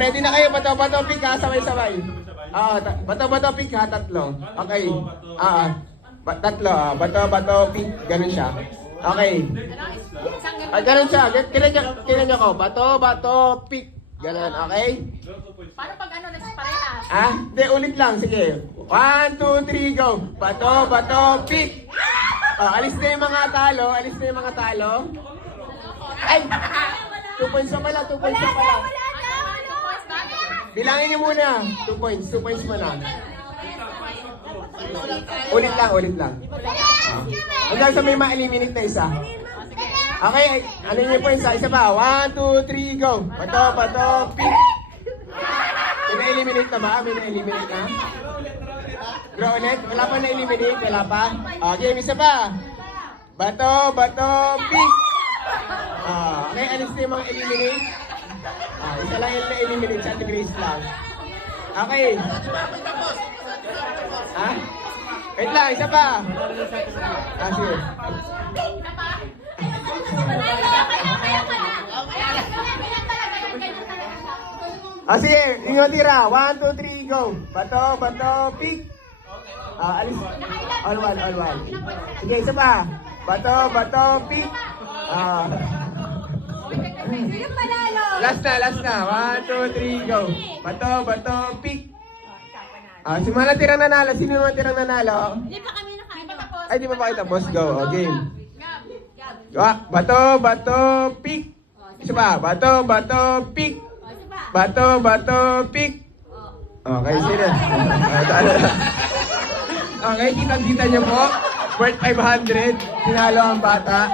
ready na kayo. Bato-bato pick ha, sabay-sabay. Bato-bato pick ha, tatlo. Okay. Tatlo, bato-bato pick. Ganun siya. Okay. Ganun siya. Tinan niyo ko. Bato-bato pick. Ganun, okay? Paano pag ano, nagparehas? Hindi, ulit lang. Sige. 1, 2, 3, go. Bato-bato pick. Alis na yung mga talo. Alis na yung mga talo. Ay! 2 points na pala. 2 points na pala. Bilangin niyo muna. 2 points. 2 points muna. Ulit lang. Hanggang sa may ma-eliminate na isa. Okay, ano niyo po yung isa pa? 1, 2, 3, go! Bato, pick! May na-eliminate na ba? May na-eliminate na? Draw ulit? Wala pa na-eliminate? Wala pa? Okay, isa pa! Bato, pick! Okay, alis na yung mga eliminate? Isa lang yung na-eliminate sa Grace lang. Okay. Wait lang, isa pa! Sige. Sige, yung tira. 1, 2, 3, go. Bato, pick. Alis. All one. Sige, isa pa. Bato, pick. Last na. 1, 2, 3, go. Bato, pick. Sino mga tirang nanalo? Hindi pa kami nakatapos. Ay, di pa kayo tapos. Go, game. Bato, pick. Isa pa. Bato, pick. Bato, pick. Okay, sino? Okay, kitang-kita niyo po. Worth 500. Tinalo ang bata.